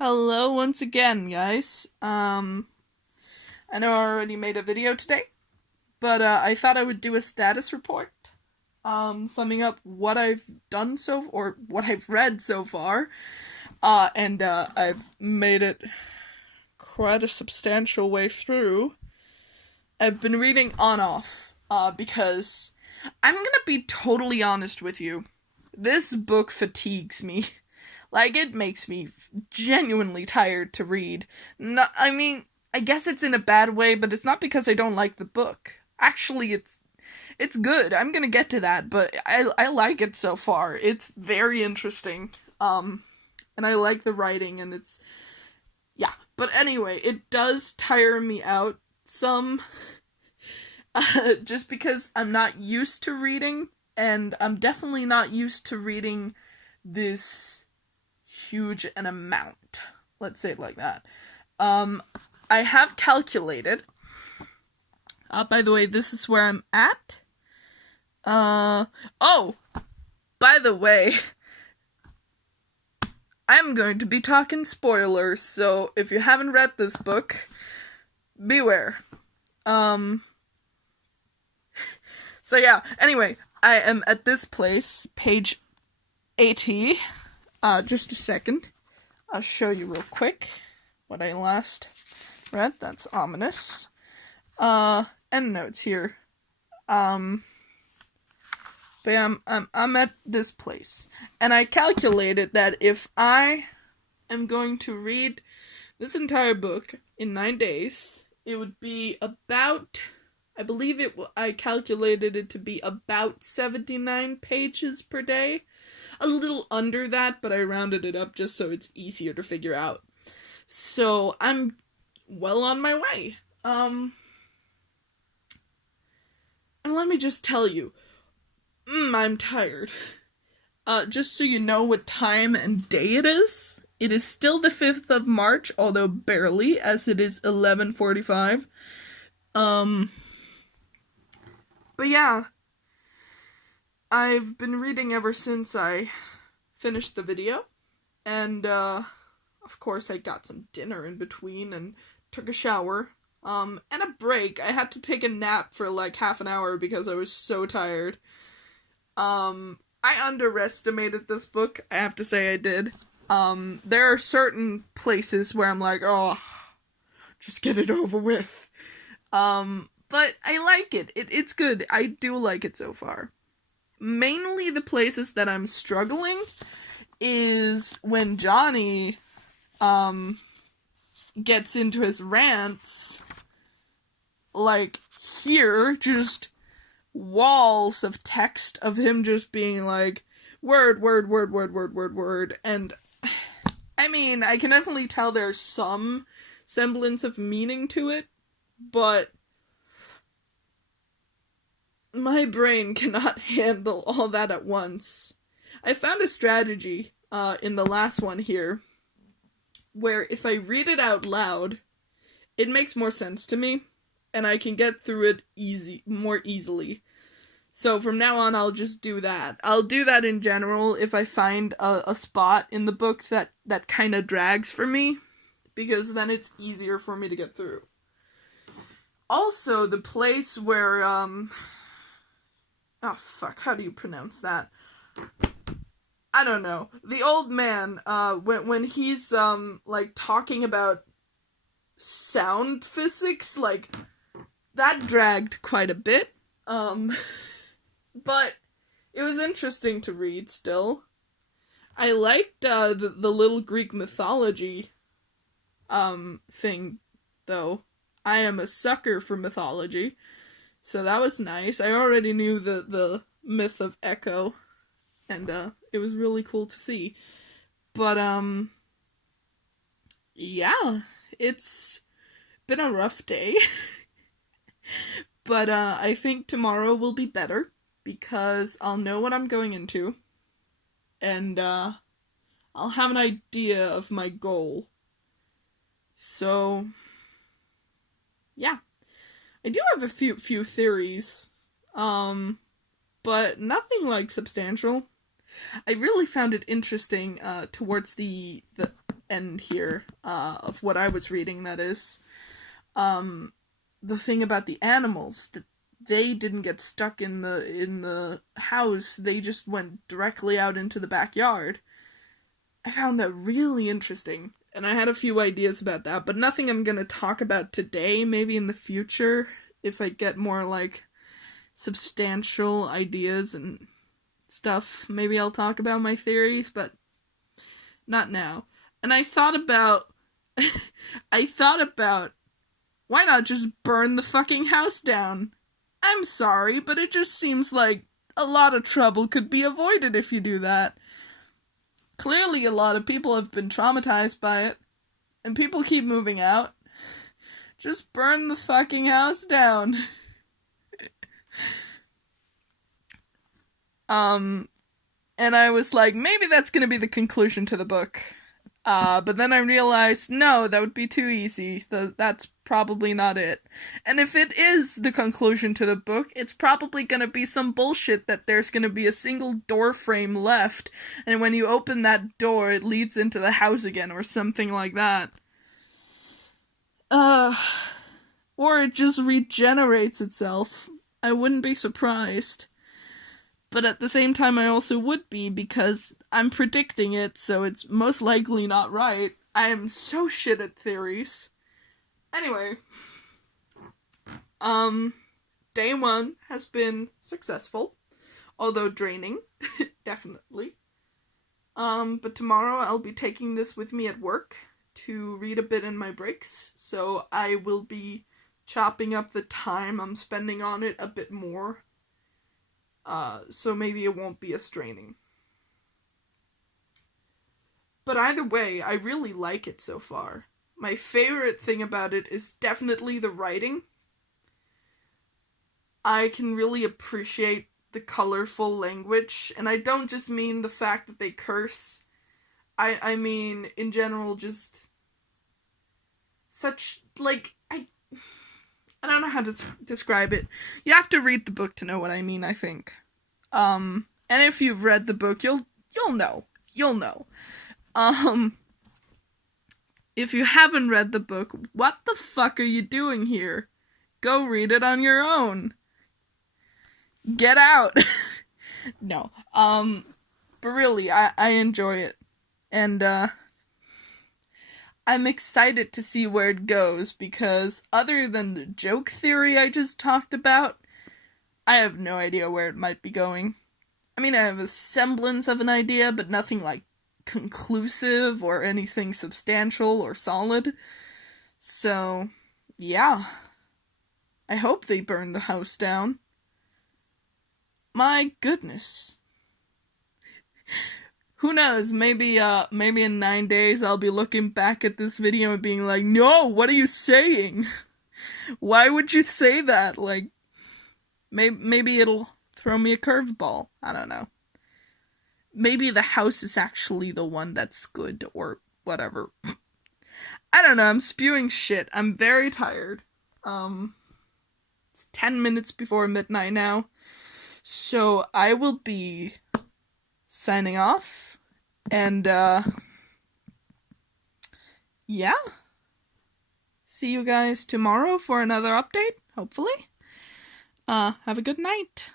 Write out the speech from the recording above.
Hello once again, guys. I know I already made a video today, but I thought I would do a status report, summing up what I've done or what I've read so far. And I've made it quite a substantial way through. I've been reading on off, because I'm gonna be totally honest with you. This book fatigues me. Like, it makes me genuinely tired to read. No, I mean, I guess it's in a bad way, but it's not because I don't like the book. Actually, it's good. I'm gonna get to that, but I like it so far. It's very interesting. And I like the writing, and yeah. But anyway, it does tire me out some, just because I'm not used to reading, and I'm definitely not used to reading this huge an amount. Let's say it like that. I have calculated. By the way, this is where I'm at. Oh, by the way, I'm going to be talking spoilers, so if you haven't read this book, beware. So yeah, anyway, I am at this place, page 80. Just a second. I'll show you real quick what I last read. That's ominous. End notes here. But yeah, I'm at this place. And I calculated that if I am going to read this entire book in 9 days, it would be about, I calculated it to be about 79 pages per day. A little under that, but I rounded it up just so it's easier to figure out. So I'm well on my way. And let me just tell you, I'm tired. Just so you know what time and day it is still the 5th of March, although barely, as it is 11:45. But yeah, I've been reading ever since I finished the video, and of course I got some dinner in between and took a shower, and a break. I had to take a nap for like half an hour because I was so tired. I underestimated this book, I have to say I did. There are certain places where I'm like, oh, just get it over with. But I like it. It's good. I do like it so far. Mainly the places that I'm struggling is when Johnny gets into his rants, like here, just walls of text of him just being like word, word, word, word, word, word, word. And I mean, I can definitely tell there's some semblance of meaning to it, but my brain cannot handle all that at once. I found a strategy in the last one here where if I read it out loud, it makes more sense to me and I can get through it more easily. So from now on, I'll just do that. I'll do that in general if I find a spot in the book that kind of drags for me, because then it's easier for me to get through. Also, the place where, oh fuck, how do you pronounce that? I don't know. The old man, when he's, like, talking about sound physics, like, that dragged quite a bit. But it was interesting to read still. I liked, the little Greek mythology, thing, though. I am a sucker for mythology. So that was nice. I already knew the myth of Echo, and it was really cool to see. But yeah, it's been a rough day. But I think tomorrow will be better because I'll know what I'm going into, and I'll have an idea of my goal. So yeah. I do have a few theories, but nothing like substantial. I really found it interesting towards the end here, of what I was reading, that is. The thing about the animals, that they didn't get stuck in the house, they just went directly out into the backyard. I found that really interesting, and I had a few ideas about that, but nothing I'm gonna talk about today. Maybe in the future, if I get more, like, substantial ideas and stuff, maybe I'll talk about my theories, but not now. And I thought about why not just burn the fucking house down? I'm sorry, but it just seems like a lot of trouble could be avoided if you do that. Clearly, a lot of people have been traumatized by it, and people keep moving out. Just burn the fucking house down. And I was like, maybe that's gonna be the conclusion to the book. But then I realized, no, that would be too easy. That's probably not it. And if it is the conclusion to the book, it's probably gonna be some bullshit that there's gonna be a single door frame left, and when you open that door, it leads into the house again, or something like that. Or it just regenerates itself. I wouldn't be surprised. But at the same time, I also would be, because I'm predicting it, so it's most likely not right. I am so shit at theories. Anyway, day 1 has been successful, although draining, definitely. But tomorrow I'll be taking this with me at work to read a bit in my breaks, so I will be chopping up the time I'm spending on it a bit more. So maybe it won't be as draining. But either way, I really like it so far. My favorite thing about it is definitely the writing. I can really appreciate the colorful language, and I don't just mean the fact that they curse. I mean, in general, just such, like, I don't know how to describe it. You have to read the book to know what I mean, I think. And if you've read the book, you'll know. You'll know. If you haven't read the book, what the fuck are you doing here? Go read it on your own. Get out. No. But really, I enjoy it. And, I'm excited to see where it goes, because other than the joke theory I just talked about, I have no idea where it might be going. I mean, I have a semblance of an idea, but nothing, like, conclusive or anything substantial or solid. So, yeah. I hope they burn the house down. My goodness. Who knows, maybe in 9 days I'll be looking back at this video and being like, no, what are you saying? Why would you say that? Like, maybe it'll throw me a curveball. I don't know. Maybe the house is actually the one that's good, or whatever. I don't know, I'm spewing shit. I'm very tired. It's 10 minutes before midnight now. So I will be signing off. And, yeah. See you guys tomorrow for another update, hopefully. Have a good night.